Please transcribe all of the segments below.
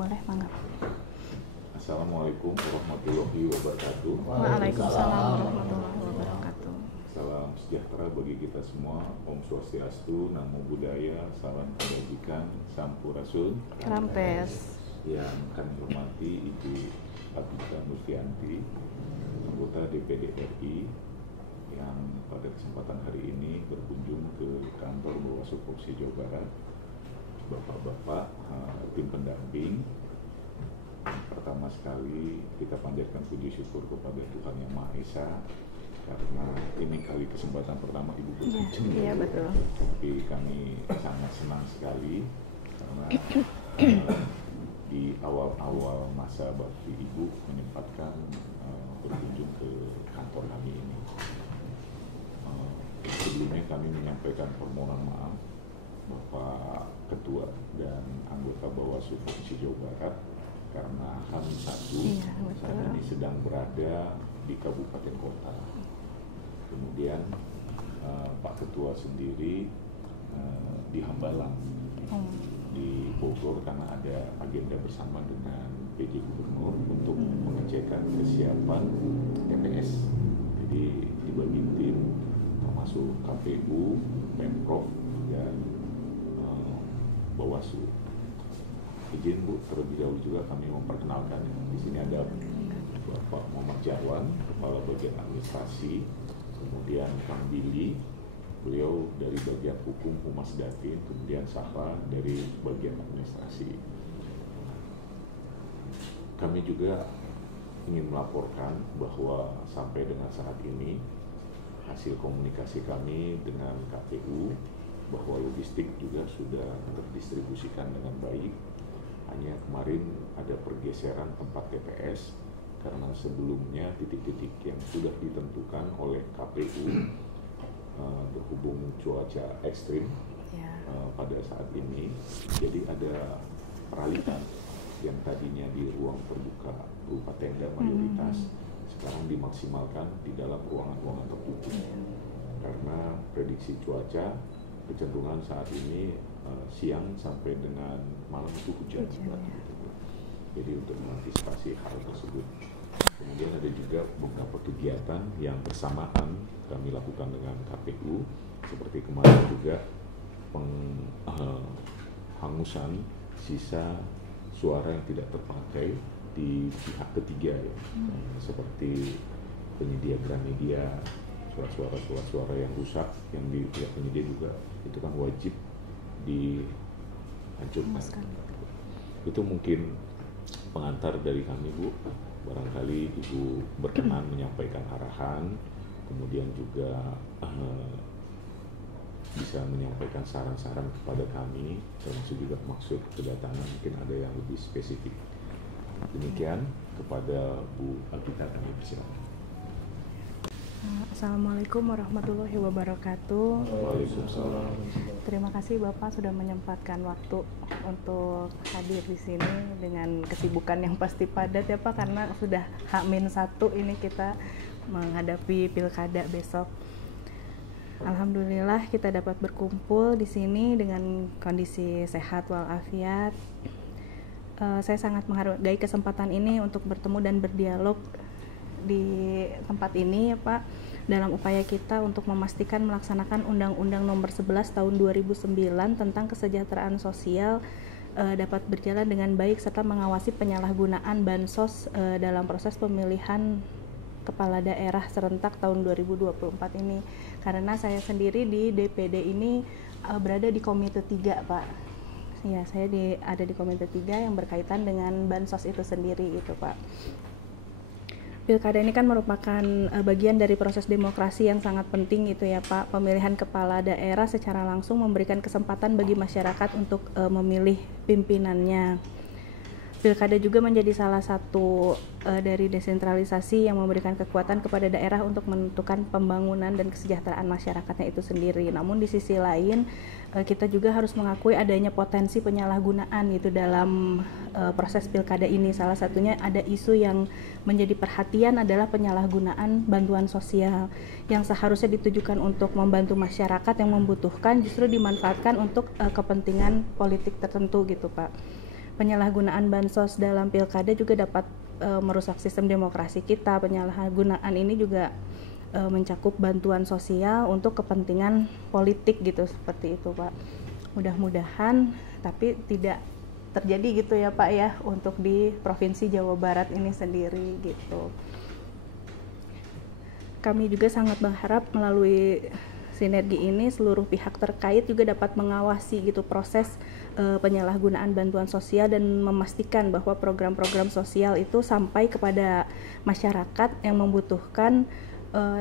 Boleh, mangga. Assalamualaikum warahmatullahi wabarakatuh. Waalaikumsalam warahmatullahi wabarakatuh. Salam sejahtera bagi kita semua. Om Swastiastu, Namo Buddhaya, Salam Kebajikan, Sampurasun. Rampes. Yang kami hormati Ibu Apika Murtianti, anggota DPD RI, yang pada kesempatan hari ini berkunjung ke kantor Bawaslu Provinsi Jawa Barat. Bapak-bapak, tim pendamping, pertama sekali kita panjatkan puji syukur kepada Tuhan Yang Maha Esa karena ini kali kesempatan pertama Ibu berkunjung. Iya, betul. Tapi kami sangat senang sekali karena di awal-awal masa bakti Ibu menyempatkan berkunjung ke kantor kami ini. Sebelumnya kami menyampaikan permohonan maaf Bapak Ketua dan anggota Bawaslu Provinsi Jawa Barat karena H-1 saat ini sedang berada di kabupaten kota. Kemudian Pak Ketua sendiri di Hambalang di Bogor karena ada agenda bersama dengan PJ Gubernur untuk pengecekan kesiapan TPS. Jadi dibagi tim termasuk KPU, Pemprov dan Bawaslu. Izin Bu, terlebih dahulu juga kami memperkenalkan di sini ada Bapak Muhammad Jawan, Kepala Bagian Administrasi, kemudian Kang Billy, beliau dari bagian hukum Humas Datin, kemudian Safa dari bagian administrasi. Kami juga ingin melaporkan bahwa sampai dengan saat ini hasil komunikasi kami dengan KPU bahwa logistik juga sudah terdistribusikan dengan baik. Hanya kemarin ada pergeseran tempat TPS karena sebelumnya titik-titik yang sudah ditentukan oleh KPU berhubung cuaca ekstrim pada saat ini, jadi ada peralihan yang tadinya di ruang terbuka berupa tenda mayoritas sekarang dimaksimalkan di dalam ruangan-ruangan tertutup karena prediksi cuaca kecenderungan saat ini siang sampai dengan malam itu hujan. Jadi untuk mengantisipasi hal tersebut, kemudian ada juga beberapa kegiatan yang bersamaan kami lakukan dengan KPU, seperti kemarin juga penghangusan sisa suara yang tidak terpakai di pihak ketiga ya, seperti penyedia Gramedia, suara-suara yang rusak yang di pihak penyedia juga itu kan wajib dihancurkan. Itu mungkin pengantar dari kami Bu, barangkali Ibu berkenan menyampaikan arahan, kemudian juga bisa menyampaikan saran-saran kepada kami, termasuk juga maksud kedatangan mungkin ada yang lebih spesifik. Demikian kepada Bu Apika kami persilakan. Assalamualaikum warahmatullahi wabarakatuh. Waalaikumsalam. Terima kasih Bapak sudah menyempatkan waktu untuk hadir di sini dengan kesibukan yang pasti padat ya Pak, karena sudah H-1 ini kita menghadapi pilkada besok. Alhamdulillah kita dapat berkumpul di sini dengan kondisi sehat walafiat. Saya sangat menghargai kesempatan ini untuk bertemu dan berdialog di tempat ini ya Pak, dalam upaya kita untuk memastikan melaksanakan Undang-Undang Nomor 11 Tahun 2009 tentang kesejahteraan sosial dapat berjalan dengan baik serta mengawasi penyalahgunaan bansos dalam proses pemilihan kepala daerah serentak tahun 2024 ini. Karena saya sendiri di DPD ini berada di Komite 3 Pak. Ya, saya ada di Komite 3 yang berkaitan dengan bansos itu sendiri gitu Pak. Pilkada ini kan merupakan bagian dari proses demokrasi yang sangat penting gitu ya Pak. Pemilihan kepala daerah secara langsung memberikan kesempatan bagi masyarakat untuk memilih pimpinannya. Pilkada juga menjadi salah satu dari desentralisasi yang memberikan kekuatan kepada daerah untuk menentukan pembangunan dan kesejahteraan masyarakatnya itu sendiri. Namun di sisi lain kita juga harus mengakui adanya potensi penyalahgunaan gitu dalam proses pilkada ini. Salah satunya ada isu yang menjadi perhatian adalah penyalahgunaan bantuan sosial yang seharusnya ditujukan untuk membantu masyarakat yang membutuhkan justru dimanfaatkan untuk kepentingan politik tertentu gitu Pak. penyalahgunaan bansos dalam pilkada juga dapat merusak sistem demokrasi kita. Penyalahgunaan ini juga mencakup bantuan sosial untuk kepentingan politik gitu, seperti itu Pak. Mudah-mudahan tapi tidak terjadi gitu ya Pak ya untuk di Provinsi Jawa Barat ini sendiri gitu. Kami juga sangat berharap melalui sinergi ini seluruh pihak terkait juga dapat mengawasi gitu proses penyalahgunaan bantuan sosial dan memastikan bahwa program-program sosial itu sampai kepada masyarakat yang membutuhkan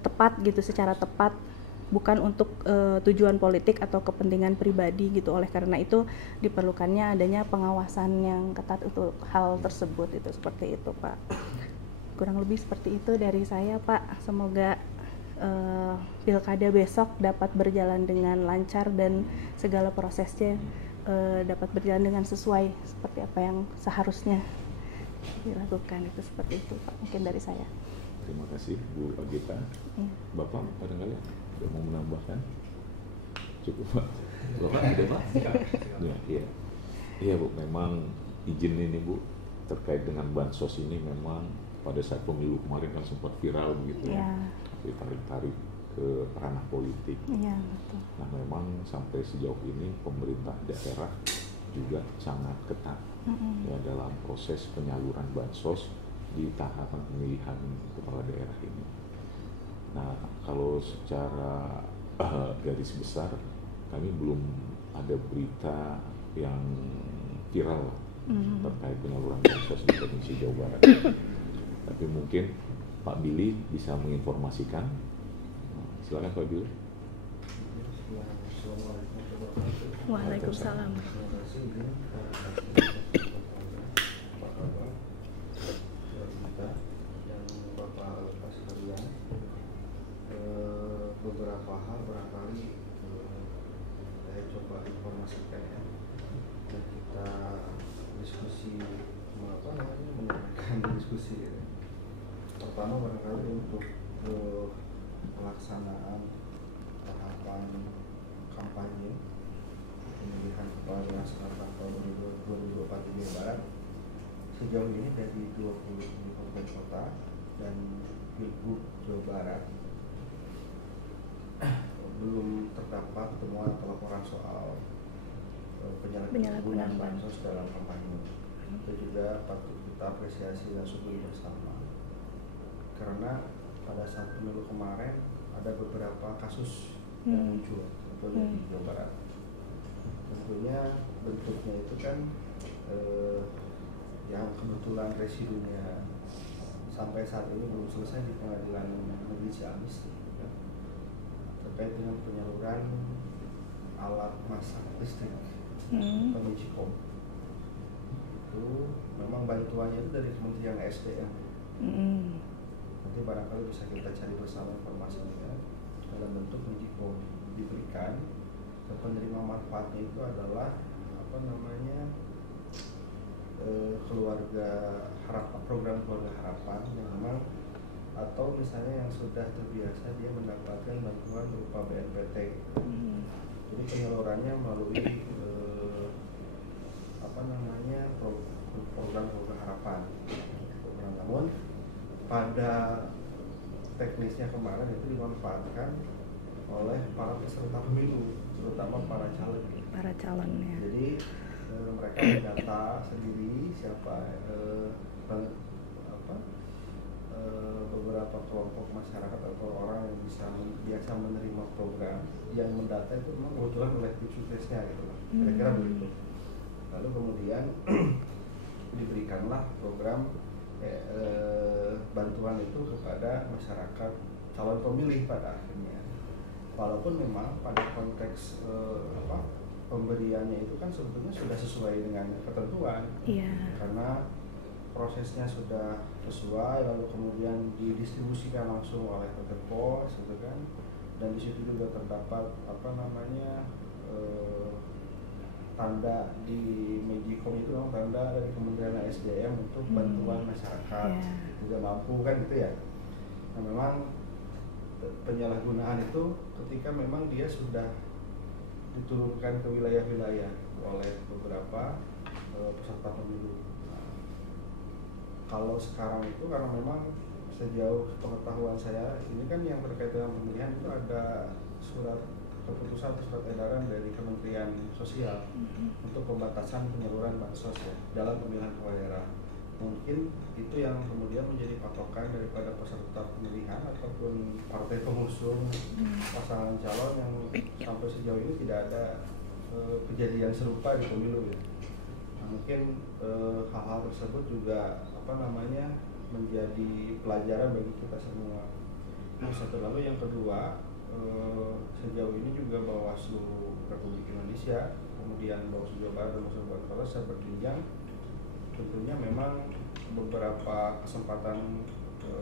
tepat gitu, secara tepat, bukan untuk tujuan politik atau kepentingan pribadi gitu. Oleh karena itu diperlukannya adanya pengawasan yang ketat untuk hal tersebut, itu seperti itu Pak. Kurang lebih seperti itu dari saya Pak. Semoga pilkada besok dapat berjalan dengan lancar dan segala prosesnya dapat berjalan dengan sesuai seperti apa yang seharusnya dilakukan. Itu seperti itu Pak, mungkin dari saya. Terima kasih Bu Agita. Bapak barangkali ada mau menambahkan? Cukup Pak. Bapak ada Pak? Iya. Iya Bu, memang izin ini Bu terkait dengan bansos ini memang pada saat pemilu kemarin kan sempat viral begitu ya. Ditarik-tarik ke ranah politik. Iya, betul. Nah memang sampai sejauh ini pemerintah daerah juga sangat ketat ya dalam proses penyaluran bansos di tahapan pemilihan kepala daerah ini. Nah kalau secara garis besar kami belum ada berita yang viral terkait penyaluran bansos di Provinsi Jawa Barat. Tapi mungkin Pak Billy bisa menginformasikan. Silakan Pak Billy. Waalaikumsalam. Beberapa hal barangkali saya coba informasikan ya, dan kita diskusi menyampaikan diskusi ya. Pertama barangkali untuk pelaksanaan tahapan kampanye pemilihan kepala daerah serentak tahun 2024 di Jawa Barat, sejauh ini dari 20 kabupaten kota dan Pilgub Jawa Barat belum terdapat temuan atau laporan soal penyalahgunaan bansos dalam kampanye. Itu juga patut kita apresiasi dan syukuri bersama, karena pada saat pemilu kemarin ada beberapa kasus yang muncul tentunya di Jawa Barat. Tentunya bentuknya itu kan yang kebetulan residunya sampai saat ini belum selesai di Pengadilan Negeri Ciamis ya, terkait dengan penyaluran alat masak listrik atau Magicom. Itu memang bantuannya itu dari Kementerian SDM. Nanti barangkali bisa kita cari bersama informasinya dalam bentuk Magicom diberikan ke penerima manfaatnya. Itu adalah keluarga harapan, program keluarga harapan yang memang, atau misalnya yang sudah terbiasa dia mendapatkan bantuan berupa BNPT. Jadi penyalurannya melalui program keluarga harapan. Namun pada teknisnya kemarin itu dimanfaatkan oleh para peserta pemilu, terutama para caleg. Para calonnya. Jadi mereka mendata sendiri siapa beberapa kelompok masyarakat atau orang yang biasa menerima program, yang mendata itu memang kebetulan oleh suksesnya gitu, kira-kira begitu. Lalu kemudian diberikanlah program bantuan itu kepada masyarakat calon pemilih pada akhirnya. Walaupun memang pada konteks pemberiannya itu kan sebetulnya sudah sesuai dengan ketentuan, karena prosesnya sudah sesuai, lalu kemudian didistribusikan langsung oleh PT Pos, gitu kan, dan di situ juga terdapat tanda di Magicom itu memang tanda dari Kementerian SDM untuk bantuan masyarakat, juga mampu kan gitu ya. Nah memang penyalahgunaan itu ketika memang dia sudah diturunkan ke wilayah-wilayah oleh beberapa peserta pemilu. Nah, kalau sekarang itu karena memang sejauh pengetahuan saya ini kan yang terkait dengan pemilihan itu ada surat keputusan atau surat edaran dari Kementerian Sosial untuk pembatasan penyaluran bansos ya dalam pemilihan kepala daerah. Mungkin itu yang kemudian menjadi patokan daripada peserta pemilihan ataupun partai pengusung pasangan calon yang sampai sejauh ini tidak ada kejadian serupa di pemilu ya. Nah, mungkin hal-hal tersebut juga menjadi pelajaran bagi kita semua. Nah, satu lalu yang kedua, sejauh ini juga Bawaslu Republik Indonesia, kemudian Bawaslu Jawa Barat dan Bawaslu Kabupaten Kota saya berjenjang. Tentunya memang beberapa kesempatan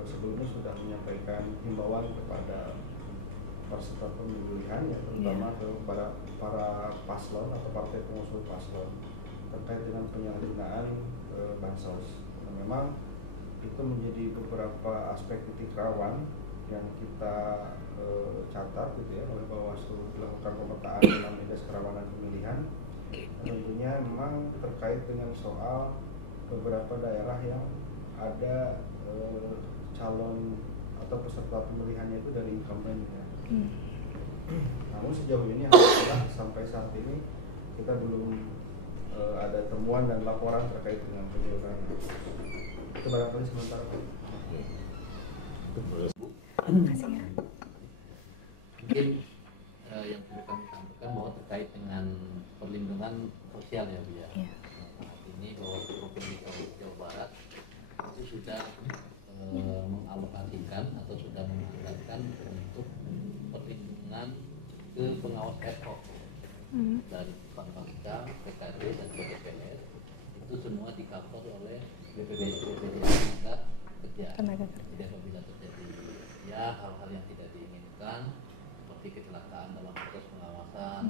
sebelumnya sudah menyampaikan himbauan kepada peserta pemilihan ya, terutama kepada para paslon atau partai pengusung paslon terkait dengan penyalahgunaan bansos. Nah, memang itu menjadi beberapa aspek titik rawan yang kita catat gitu ya oleh Bawaslu melakukan pemetaan dalam indeks kerawanan pemilihan. Tentunya memang terkait dengan soal beberapa daerah yang ada calon atau peserta pemilihannya itu dari incumbent ya. Namun sejauh ini alhamdulillah sampai saat ini kita belum ada temuan dan laporan terkait dengan penyaluran. Itu barangkali sementara Pak. Mungkin yang perlu kami sampaikan bahwa terkait dengan perlindungan sosial ya Bu ya. Saat ini bahwa Provinsi Jawa Barat itu sudah mengalokasikan atau sudah menganggarkan untuk perlindungan ke pengawas ad hoc dari Panwascam, PKD dan BPJS itu semua di-cover oleh BPJS Tenaga Kerja. Jadi apabila terjadi ya hal-hal yang tidak diinginkan seperti kecelakaan dalam proses pengawasan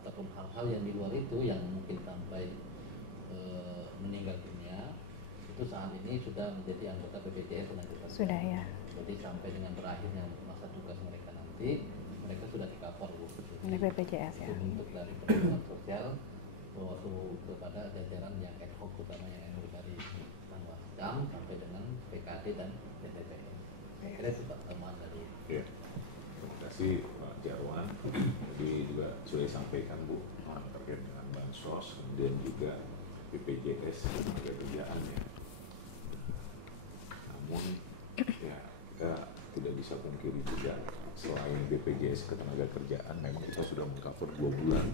ataupun hal-hal yang di luar itu yang mungkin sampai meninggal dunia itu saat ini sudah menjadi anggota BPJS Tenaga Kerja. Sudah ya. Jadi sampai dengan berakhirnya masa tugas mereka nanti mereka sudah di-cover oleh BPJS ya. Untuk dari perlindungan sosial Bawaslu kepada jajaran yang ad hoc utama yang dari Panwascam sampai dengan PKD dan BPJS. Saya kira itu teman dari. Ya. Terima kasih Pak Jarwan. Tadi juga sudah disampaikan Bu terkait dengan bansos, kemudian juga BPJS tenaga kerjaan ya. Namun ya kita tidak bisa pungkiri juga selain BPJS ketenaga kerjaan memang kita sudah mengcover 2 bulan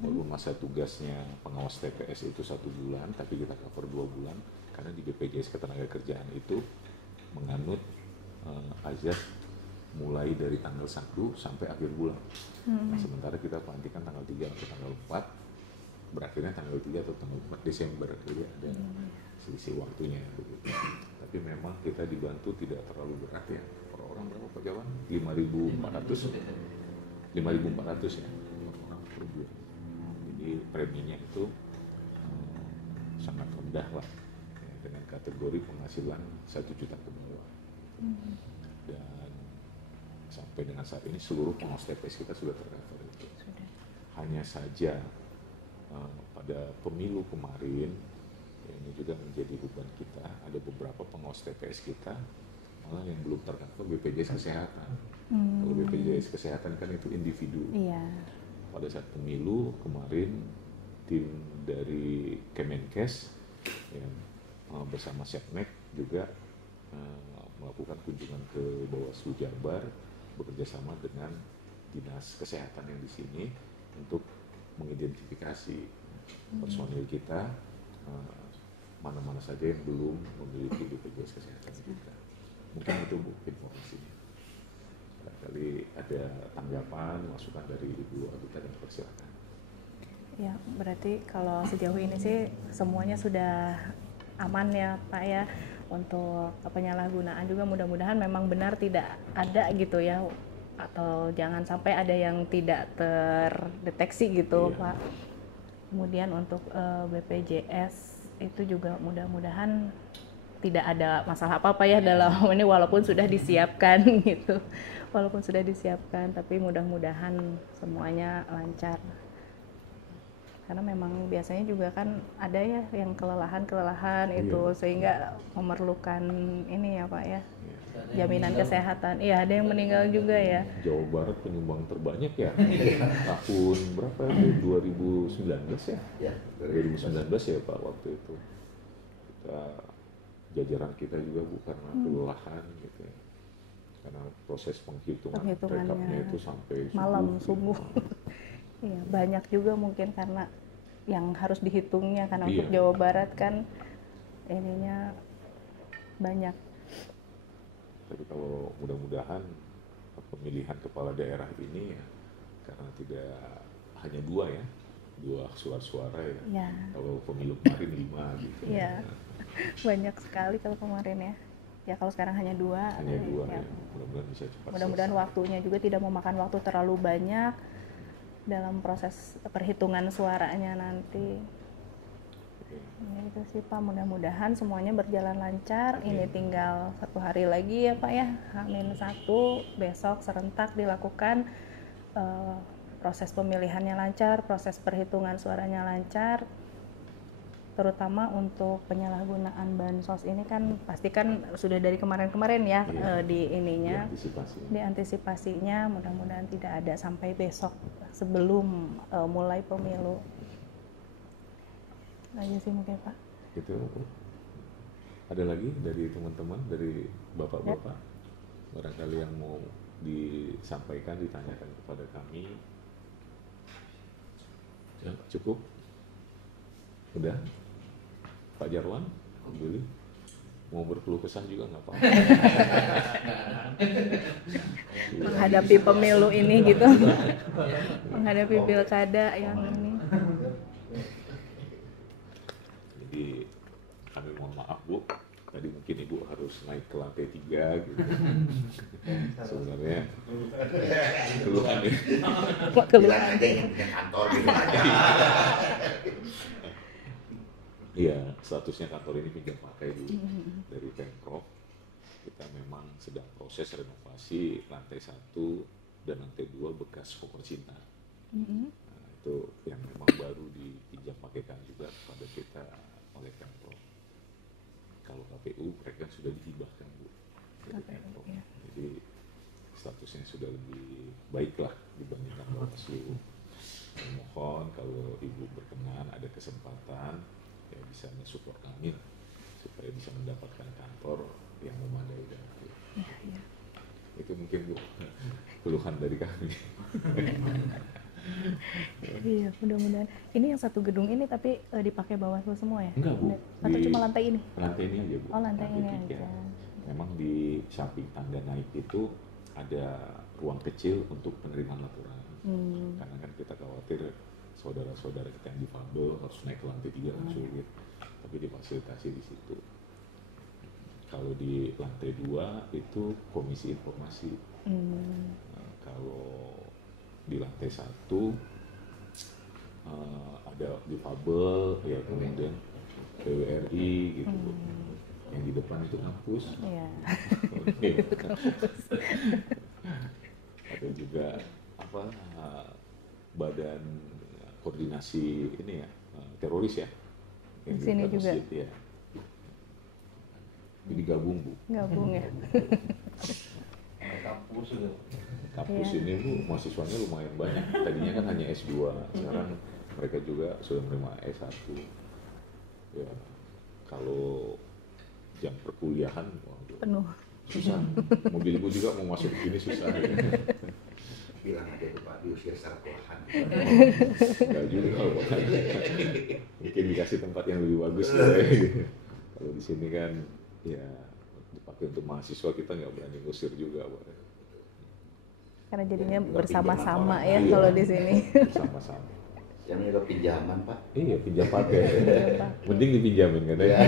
walaupun masa tugasnya pengawas TPS itu 1 bulan tapi kita cover 2 bulan karena di BPJS ketenaga kerjaan itu menganut azas mulai dari tanggal 1 sampai akhir bulan. Nah, sementara kita pelantikan tanggal 3 atau tanggal 4 berakhirnya tanggal 3 atau tanggal 4 Desember jadi ada selisih waktunya begitu. Tapi memang kita dibantu tidak terlalu berat ya. Per orang berapa Pak Jawan? 5.400 ya per orang per bulan. Jadi preminya itu sangat rendah lah ya, dengan kategori penghasilan 1 juta ke bawah. Dan sampai dengan saat ini seluruh pengawas TPS kita sudah tercover itu. Hanya saja pada pemilu kemarin ya, ini juga menjadi beban kita. Ada beberapa pengawas TPS kita malah yang belum tercover BPJS Kesehatan. Kalau BPJS Kesehatan kan itu individu. Iya. Pada saat pemilu kemarin tim dari Kemenkes ya, bersama Seknek juga melakukan kunjungan ke Bawaslu Jabar bekerjasama dengan dinas kesehatan yang di sini untuk mengidentifikasi personil kita mana-mana saja yang belum memiliki BPJS Kesehatan kita. Mungkin itu Bu informasinya. Barangkali ada tanggapan, masukan dari Ibu Abita dan persilakan. Ya, berarti kalau sejauh ini sih semuanya sudah aman ya Pak ya. Untuk penyalahgunaan juga mudah-mudahan memang benar tidak ada gitu ya, atau jangan sampai ada yang tidak terdeteksi gitu Pak. Kemudian untuk BPJS itu juga mudah-mudahan tidak ada masalah apa-apa ya dalam ini walaupun sudah disiapkan gitu. Walaupun sudah disiapkan tapi mudah-mudahan semuanya lancar. karena memang biasanya juga kan ada ya yang kelelahan itu Iya. sehingga memerlukan ini ya Pak ya, Ada yang jaminan meninggal. kesehatan. Iya, ada yang meninggal juga ya. Jawa Barat penyumbang terbanyak ya. Tahun berapa itu? 2019 ya? Ya, 2019 ya Pak waktu itu. Kita jajaran kita juga bukan kelelahan gitu ya. Karena proses penghitungan Penghitungannya rekapnya itu sampai malam gitu. subuh. Iya, banyak juga mungkin karena yang harus dihitungnya karena untuk Iya. Jawa Barat kan ininya banyak. Tapi kalau mudah-mudahan pemilihan kepala daerah ini ya, karena tidak hanya dua suara ya. Ya, Kalau pemilu kemarin 5 gitu. Iya. Banyak sekali kalau kemarin ya. Ya kalau sekarang hanya 2. Hanya 2 ya. ya. Mudah-mudahan bisa cepat. Mudah-mudahan selesai. waktunya juga tidak memakan waktu terlalu banyak dalam proses perhitungan suaranya nanti. Oke. Ya, itu sih Pak, mudah-mudahan semuanya berjalan lancar. Ini Amin. tinggal 1 hari lagi ya Pak ya, H-1 besok serentak dilakukan. Proses pemilihannya lancar, proses perhitungan suaranya lancar. Terutama untuk penyalahgunaan bansos ini kan pasti kan sudah dari kemarin-kemarin ya, Iya. di ininya, Diantisipasi. di antisipasinya. Mudah-mudahan tidak ada sampai besok sebelum mulai pemilu. Aja sih mungkin Pak. Itu ada lagi dari teman-teman, dari bapak-bapak, barangkali yang mau disampaikan, ditanyakan kepada kami. Ya, cukup? Udah? Pak Jarwan, Billy, mau berkeluh kesah juga nggak apa-apa. Menghadapi pemilu ini gitu, menghadapi pilkada yang ini. Jadi kami mohon maaf Bu, tadi mungkin Ibu harus naik ke lantai 3 gitu. Sebenarnya keluhan ya. Kok keluar? bilang aja yang punya kantor gitu aja. Iya, statusnya kantor ini pinjam pakai dulu dari Pemprov. Kita memang sedang proses renovasi lantai 1 dan lantai 2 bekas Fopercinta. Nah, itu yang memang baru dipinjam pakaikan juga kepada kita oleh Pemprov. Kalau KPU mereka sudah dihibahkan Bu dari KPU, Pemprov. iya. Jadi statusnya sudah lebih baik lah dibandingkan Bawaslu. Mohon kalau Ibu berkenan ada kesempatan ya bisa mensupport kami lah, supaya bisa mendapatkan kantor yang memadai dan itu. Iya, iya. Itu mungkin Bu keluhan dari kami. Iya, mudah-mudahan. Ini yang satu gedung ini tapi dipakai Bawaslu semua ya? Enggak, Bu. Atau Di- cuma lantai ini? Lantai ini aja Bu. Oh, lantai ini 3. aja. Memang di samping tangga naik itu ada ruang kecil untuk penerimaan laporan. Karena kan kita khawatir saudara-saudara kita yang difabel harus naik ke lantai 3 kan sulit. Tapi difasilitasi di situ. Kalau di lantai 2 itu komisi informasi. Nah, kalau di lantai 1 ada difabel ya, kemudian PWRI gitu Bu. Yang di depan itu kampus. Iya. Ada juga apa badan koordinasi ini ya, teroris ya. Yang Di sini dekat juga. masjid, ya. Jadi gabung Bu. Gabung ya. Kampus itu. Kampus Iya. ini Bu mahasiswanya lumayan banyak. Tadinya kan hanya S2, sekarang mereka juga sudah menerima S1. Ya, kalau jam perkuliahan waduh, Penuh. susah. Mobil Ibu juga mau masuk ke sini susah. Bilang aja tuh Pak, di usia sarkohan. Enggak juga kalau Pak. Mungkin dikasih tempat yang lebih bagus gitu. Kalau di sini kan ya dipakai untuk mahasiswa, kita nggak berani ngusir juga Pak. Karena jadinya Juga bersama-sama pinjaman ya orang. kalau Iya. di sini. Sama-sama. Yang juga pinjaman Pak. Iya, pinjam pakai. Mending dipinjamin katanya.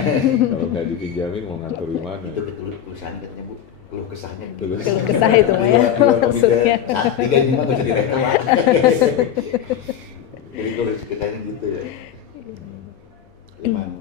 Kalau nggak dipinjamin mau ngatur gimana? Itu betul perusahaan katanya Bu. Keluh kesahnya Keluh gitu. Keluh kesah itu mah ya maksudnya. Saat 3 ini mah nggak usah direkam Pak. Jadi keluh kesahnya gitu ya. Gimana